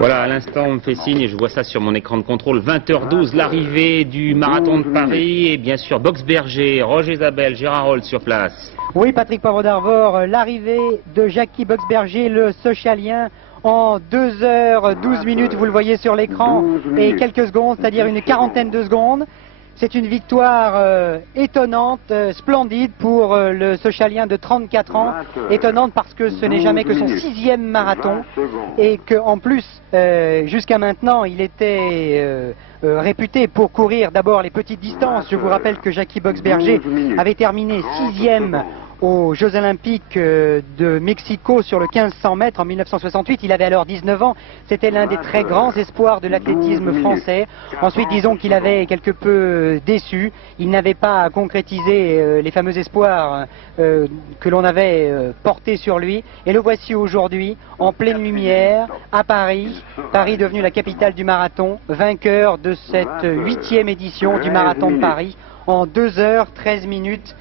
Voilà, à l'instant, on me fait signe et je vois ça sur mon écran de contrôle. 20h12, l'arrivée du marathon de Paris et bien sûr Boxberger, Roger Isabelle, Gérard Rolls sur place. Oui, Patrick Poivre d'Arvor, l'arrivée de Jackie Boxberger, le socialien, en 2h12, vous le voyez sur l'écran, et quelques secondes, c'est-à-dire une quarantaine de secondes. C'est une victoire étonnante, splendide pour le socialien de 34 ans. Étonnante parce que ce n'est jamais que son 6e marathon et qu'en plus, jusqu'à maintenant, il était réputé pour courir d'abord les petites distances. Je vous rappelle que Jackie Boxberger avait terminé 6e aux Jeux Olympiques de Mexico sur le 1500 mètres en 1968. Il avait alors 19 ans. C'était l'un des très grands espoirs de l'athlétisme français. Ensuite, disons qu'il avait quelque peu déçu. Il n'avait pas concrétisé les fameux espoirs que l'on avait portés sur lui. Et le voici aujourd'hui, en pleine lumière, à Paris. Paris devenu la capitale du marathon, vainqueur de cette 8e édition du marathon de Paris en 2h13 minutes.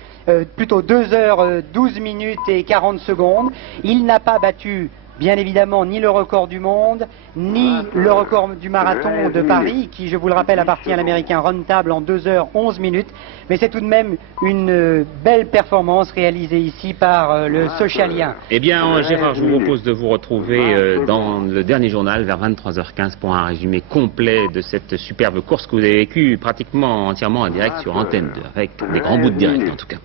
Plutôt 2h12 et 40 secondes. Il n'a pas battu, bien évidemment, ni le record du monde, ni le record du marathon de Paris, qui, je vous le rappelle, appartient à l'américain Ron Table en 2h11 minutes. Mais c'est tout de même une belle performance réalisée ici par le socialien. Eh bien, Gérard, je vous propose de vous retrouver dans le dernier journal vers 23h15 pour un résumé complet de cette superbe course que vous avez vécue pratiquement entièrement en direct sur Antenne 2, avec des grands bouts de direct en tout cas.